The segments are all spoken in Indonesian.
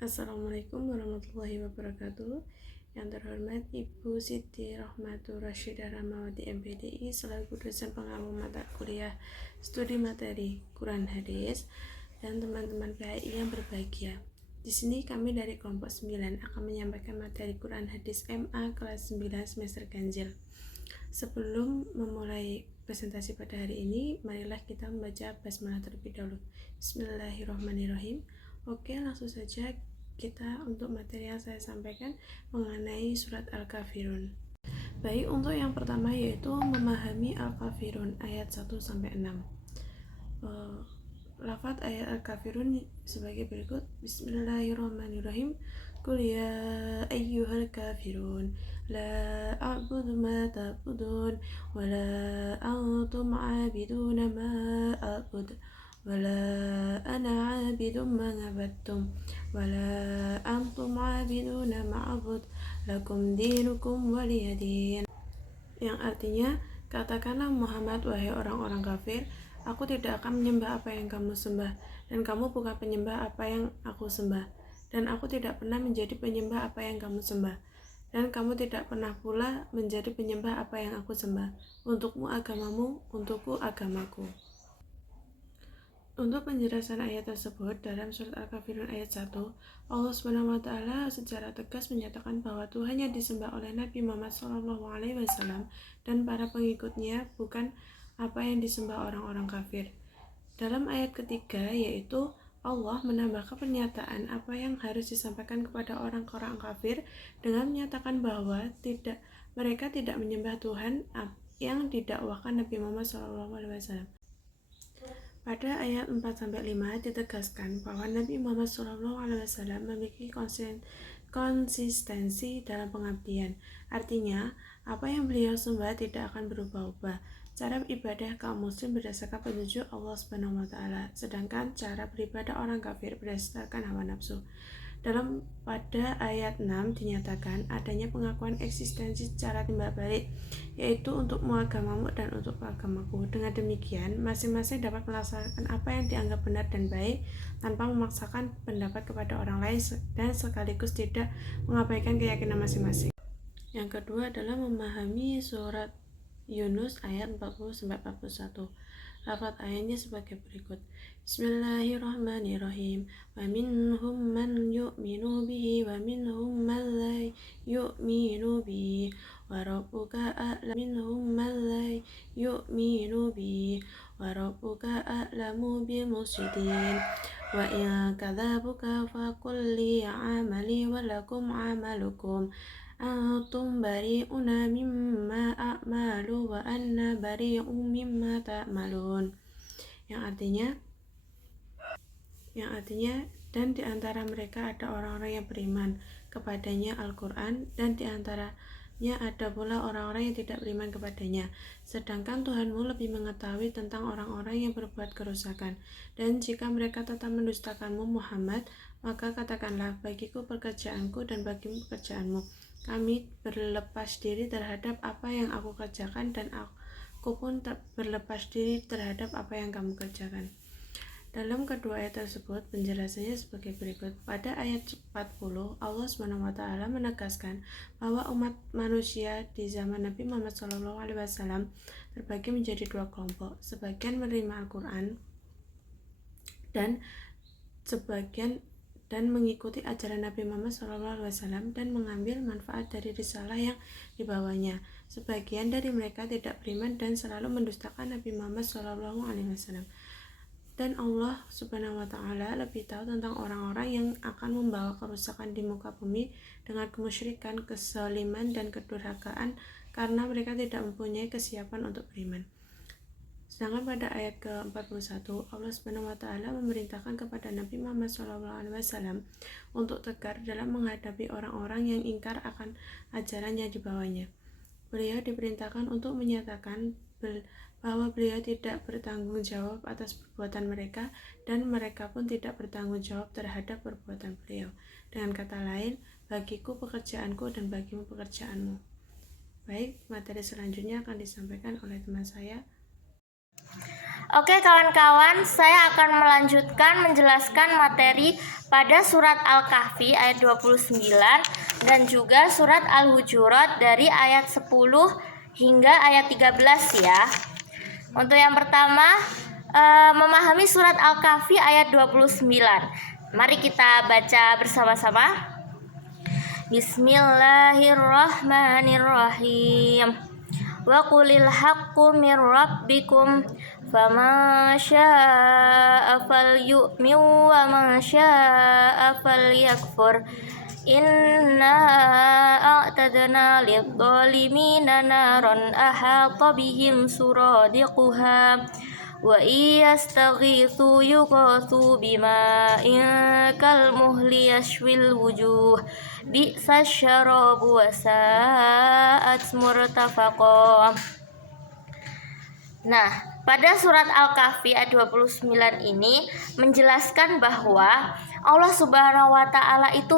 Assalamualaikum warahmatullahi wabarakatuh. Yang terhormat Ibu Siti Rohmatur Rasyidah Rahmawati MPDI selaku dosen pengampu mata kuliah studi materi Quran Hadis dan teman-teman PHI yang berbahagia. Di sini kami dari kelompok 9 akan menyampaikan materi Quran Hadis MA kelas 9 semester ganjil. Sebelum memulai presentasi pada hari ini, marilah kita membaca basmalah terlebih dahulu. Bismillahirrahmanirrahim. Oke, langsung saja kita untuk materi yang saya sampaikan mengenai surat Al-Kafirun. Baik, untuk yang pertama yaitu memahami Al-Kafirun ayat 1-6. Lafaz ayat Al-Kafirun sebagai berikut. Bismillahirrahmanirrahim. Qul ya ayyuhal kafirun la a'budu ma ta'budun wa la antum 'abiduna ma a'budu wa la ana 'abidun ma 'abadtum wa la antum 'abiduna ma a'bud lakum dinukum waliyadin. Yang artinya, katakanlah Muhammad, wahai orang-orang kafir, aku tidak akan menyembah apa yang kamu sembah, dan kamu bukan penyembah apa yang aku sembah, dan aku tidak pernah menjadi penyembah apa yang kamu sembah, dan kamu tidak pernah pula menjadi penyembah apa yang aku sembah. Untukmu agamamu, untukku agamaku. Untuk penjelasan ayat tersebut dalam surat Al-Kafirun ayat 1, Allah SWT secara tegas menyatakan bahwa Tuhan yang disembah oleh Nabi Muhammad SAW dan para pengikutnya bukan apa yang disembah orang-orang kafir. Dalam ayat ketiga, yaitu Allah menambahkan pernyataan apa yang harus disampaikan kepada orang-orang kafir dengan menyatakan bahwa mereka tidak menyembah Tuhan yang didakwakan Nabi Muhammad SAW. Pada ayat 4-5 ditegaskan bahwa Nabi Muhammad SAW memiliki konsistensi dalam pengabdian. Artinya, apa yang beliau sembah tidak akan berubah-ubah. Cara ibadah kaum muslim berdasarkan petunjuk Allah SWT, sedangkan cara beribadah orang kafir berdasarkan hawa nafsu. Pada ayat 6 dinyatakan adanya pengakuan eksistensi secara timbal balik, yaitu untukmu agamamu dan untuk agamaku. Dengan demikian, masing-masing dapat melaksanakan apa yang dianggap benar dan baik tanpa memaksakan pendapat kepada orang lain dan sekaligus tidak mengabaikan keyakinan masing-masing. Yang kedua adalah memahami surat Yunus ayat 40-41. Lafaz ayatnya sebagai berikut. Bismillahirrahmanirrahim. Wa minhum man yu'minu bihi wa minhum man la yu'minu bihi wa rabbuka a'lamu minhum man la yu'minu bihi wa rabbuka a'lamu bil mufsidin. Wa in kadzabuka faqul li 'amali wa lakum 'amalukum antum bari'una mimma a'malu wa anna bari'un mimma ta'malun. Yang artinya dan di antara mereka ada orang-orang yang beriman kepadanya Al-Quran, dan di antaranya ada pula orang-orang yang tidak beriman kepadanya. Sedangkan Tuhanmu lebih mengetahui tentang orang-orang yang berbuat kerusakan. Dan jika mereka tetap mendustakanmu Muhammad, maka katakanlah, bagiku pekerjaanku dan bagimu pekerjaanmu. Kami berlepas diri terhadap apa yang aku kerjakan, dan aku pun berlepas diri terhadap apa yang kamu kerjakan. Dalam kedua ayat tersebut, penjelasannya sebagai berikut. Pada ayat 40, Allah SWT menegaskan bahwa umat manusia di zaman Nabi Muhammad SAW terbagi menjadi dua kelompok. Sebagian menerima Al-Quran dan mengikuti ajaran Nabi Muhammad SAW dan mengambil manfaat dari risalah yang dibawanya. Sebagian dari mereka tidak beriman dan selalu mendustakan Nabi Muhammad SAW. Dan Allah Subhanahu wa Ta'ala lebih tahu tentang orang-orang yang akan membawa kerusakan di muka bumi dengan kemusyrikan, kezaliman, dan kedurhakaan karena mereka tidak mempunyai kesiapan untuk beriman. Sedangkan pada ayat ke-41, Allah Subhanahu wa Ta'ala memerintahkan kepada Nabi Muhammad SAW untuk tegar dalam menghadapi orang-orang yang ingkar akan ajaran yang dibawanya. Beliau diperintahkan untuk menyatakan bahwa beliau tidak bertanggung jawab atas perbuatan mereka, dan mereka pun tidak bertanggung jawab terhadap perbuatan beliau. Dengan kata lain, bagiku pekerjaanku dan bagimu pekerjaanmu. Baik, materi selanjutnya akan disampaikan oleh teman saya. Oke kawan-kawan, saya akan melanjutkan menjelaskan materi pada surat Al-Kahfi ayat 29 dan juga surat Al-Hujurat dari ayat 10 hingga ayat 13 ya. Untuk yang pertama, memahami surat Al-Kahfi ayat 29. Mari kita baca bersama-sama. Bismillahirrahmanirrahim. Wa qulil haqqu mir rabbikum faman syaa'a falyu'min wa man syaa'a falyakfur. Inna a'tadna lidh-dhalimina naran ahata bihim suradiquha wa iyastaghithu yughathu bima'in kalmuhli yashwil wujuh bi'sa syarabu wa sa'at murtafaqah. Nah, pada surat Al-Kahfi ayat 29 ini menjelaskan bahwa Allah Subhanahu wa taala itu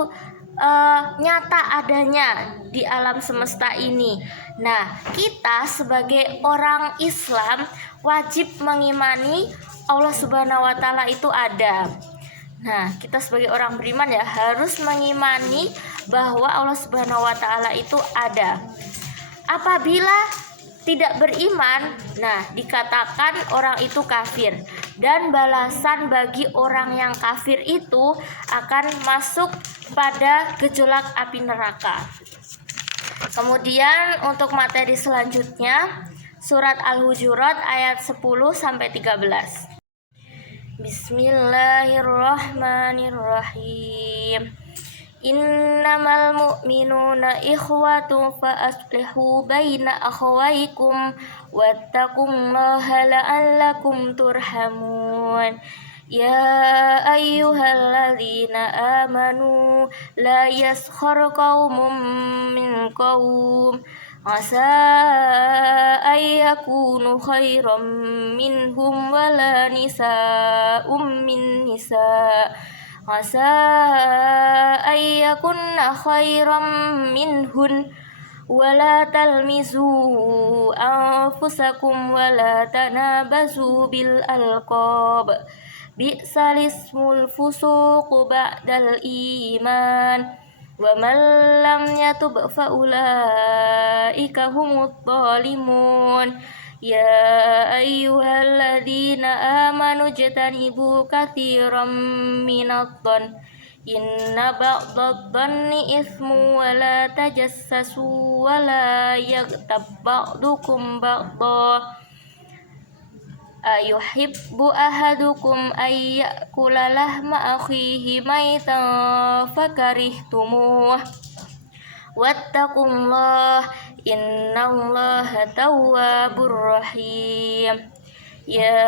nyata adanya di alam semesta ini. Nah, kita sebagai orang Islam wajib mengimani Allah Subhanahu wa taala itu ada. Nah, kita sebagai orang beriman ya harus mengimani bahwa Allah Subhanahu wa taala itu ada. Apabila tidak beriman, nah dikatakan orang itu kafir, dan balasan bagi orang yang kafir itu akan masuk pada gejolak api neraka. Kemudian untuk materi selanjutnya surat Al-Hujurat ayat 10 sampai 13. Bismillahirrahmanirrahim. Innamal mu'minuna ikhwatun fa aslihu baina akhawaykum wattaqullaha la'allakum turhamun. Ya ayyuhalladzina amanu la yaskhar qaumun min qaum asa ayyakunu khairam minhum wala nisa'um min nisa' asa ayyakunna khairam minhun wala talmizu anfusakum wala tanabazu bil alqab bi'sal ismul fusuqu ba'dal iman wa man lam yatub fa ulaika humudz zalimun. Ya ayyuhalladzina amanu jtanibu katsiran minadh-dhann inna ba'dadh-dhanni itsmu wa la tajassasu wa la yaghtab ba'dukum ba'dha ayuhibbu ahadukum ay ya'kula lahma akhihi maitan fakarihtumuh wattaqullah innallaha tawwabur rahim. Ya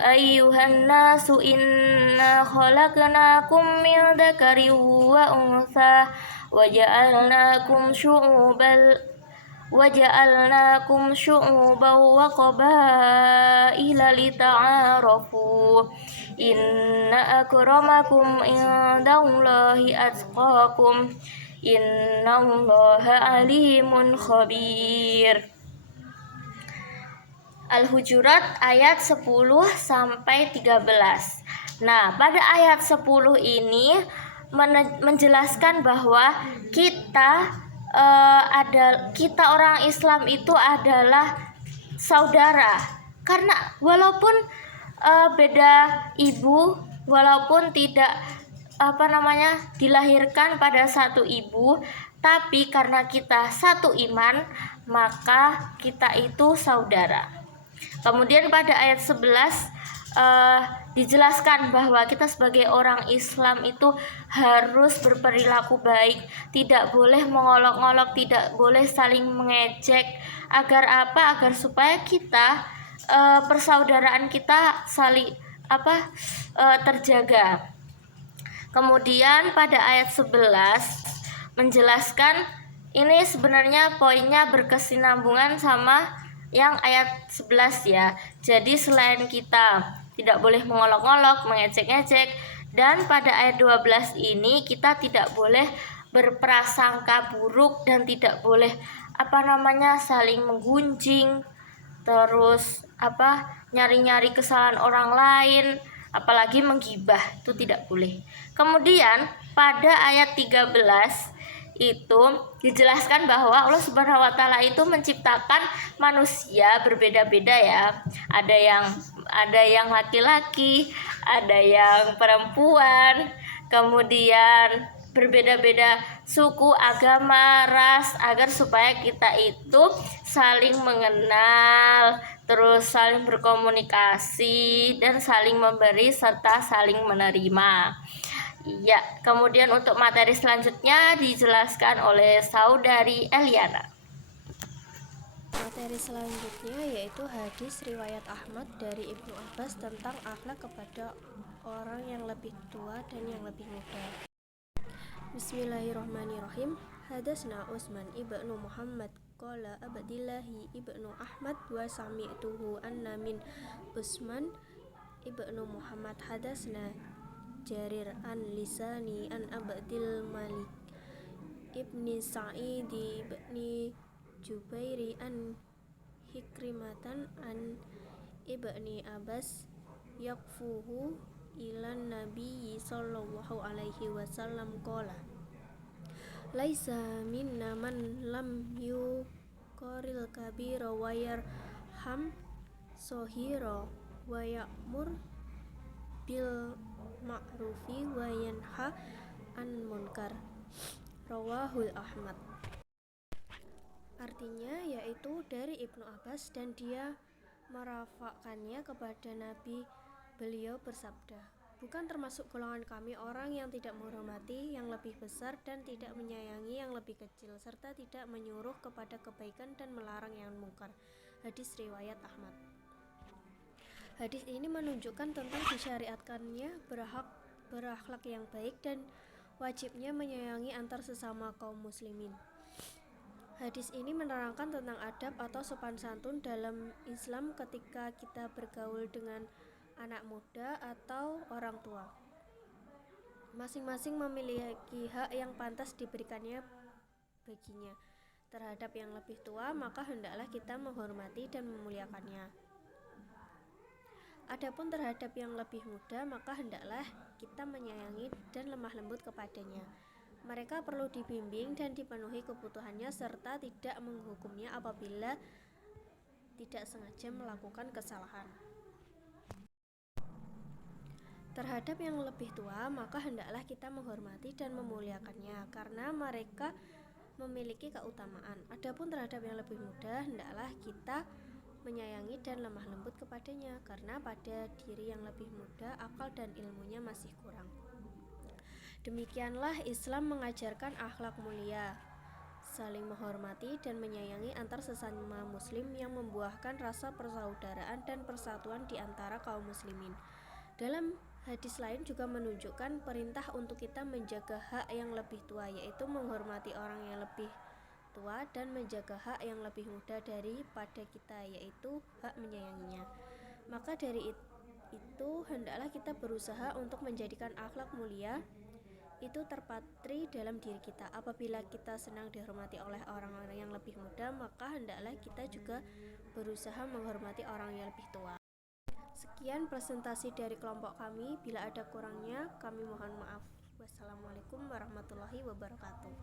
ayyuhan nasu inna khalaqnakum min dzakarin wa untha wa ja'alnakum syu'uban wa qabaila lita'arafu inna akramakum indallahi atqakum innallaha alimun khabir. Al-Hujurat ayat 10 sampai 13. Nah, pada ayat 10 ini menjelaskan bahwa kita orang Islam itu adalah saudara. Karena walaupun beda ibu, walaupun tidak dilahirkan pada satu ibu, tapi karena kita satu iman, maka kita itu saudara. Kemudian pada ayat 11 dijelaskan bahwa kita sebagai orang Islam itu harus berperilaku baik, tidak boleh mengolok-olok, tidak boleh saling mengejek. Agar apa? Agar supaya kita persaudaraan kita saling terjaga. Kemudian pada ayat 11 menjelaskan, ini sebenarnya poinnya berkesinambungan sama yang ayat 11 ya. Jadi selain kita tidak boleh mengolok-olok, mengecek-ngecek, dan pada ayat 12 ini kita tidak boleh berprasangka buruk dan tidak boleh saling menggunjing, terus nyari-nyari kesalahan orang lain, apalagi menggibah, itu tidak boleh. Kemudian pada ayat 13 itu dijelaskan bahwa Allah Subhanahu wa taala itu menciptakan manusia berbeda-beda ya. Ada yang laki-laki, ada yang perempuan, kemudian berbeda-beda suku, agama, ras, agar supaya kita itu saling mengenal, terus saling berkomunikasi dan saling memberi serta saling menerima. Ya, kemudian untuk materi selanjutnya dijelaskan oleh saudari Eliana. Materi selanjutnya yaitu hadis riwayat Ahmad dari Ibnu Abbas tentang akhlak kepada orang yang lebih tua dan yang lebih muda. Bismillahirrahmanirrahim. Hadasna Utsman ibnu Muhammad qala Abdillahi ibnu Ahmad wa sami'tuhu anna min Utsman ibnu Muhammad hadasna Jarir an lisani an Abdil Malik ibni Sa'id ibni Jubairi an Hikrimatan an ibni Abbas yakfuhu ilan Nabi sallallahu alaihi wasallam qala laisa minna man lam yuqaril kabira wa yarham sohira wa ya'mur bil ma'rufi wa yanha an munkar. Rawahul Ahmad. Artinya yaitu dari Ibnu Abbas dan dia merafakkannya kepada Nabi. Beliau bersabda, bukan termasuk golongan kami orang yang tidak menghormati yang lebih besar dan tidak menyayangi yang lebih kecil, serta tidak menyuruh kepada kebaikan dan melarang yang mungkar. Hadis riwayat Ahmad. Hadis ini menunjukkan tentang disyariatkannya berakhlak yang baik dan wajibnya menyayangi antar sesama kaum muslimin. Hadis ini menerangkan tentang adab atau sopan santun dalam Islam ketika kita bergaul dengan anak muda atau orang tua. Masing-masing memiliki hak yang pantas diberikannya baginya. Terhadap yang lebih tua, maka hendaklah kita menghormati dan memuliakannya. Adapun terhadap yang lebih muda, maka hendaklah kita menyayangi dan lemah lembut kepadanya. Mereka perlu dibimbing dan dipenuhi kebutuhannya serta tidak menghukumnya apabila tidak sengaja melakukan kesalahan. Terhadap yang lebih tua, maka hendaklah kita menghormati dan memuliakannya karena mereka memiliki keutamaan. Adapun terhadap yang lebih muda, hendaklah kita menyayangi dan lemah lembut kepadanya karena pada diri yang lebih muda akal dan ilmunya masih kurang. Demikianlah Islam mengajarkan akhlak mulia, saling menghormati dan menyayangi antar sesama muslim yang membuahkan rasa persaudaraan dan persatuan di antara kaum muslimin. Dalam hadis lain juga menunjukkan perintah untuk kita menjaga hak yang lebih tua, yaitu menghormati orang yang lebih tua dan menjaga hak yang lebih muda daripada kita, yaitu hak menyayanginya. Maka dari itu hendaklah kita berusaha untuk menjadikan akhlak mulia itu terpatri dalam diri kita. Apabila kita senang dihormati oleh orang-orang yang lebih muda, maka hendaklah kita juga berusaha menghormati orang yang lebih tua. Sekian presentasi dari kelompok kami. Bila ada kurangnya, kami mohon maaf. Wassalamualaikum warahmatullahi wabarakatuh.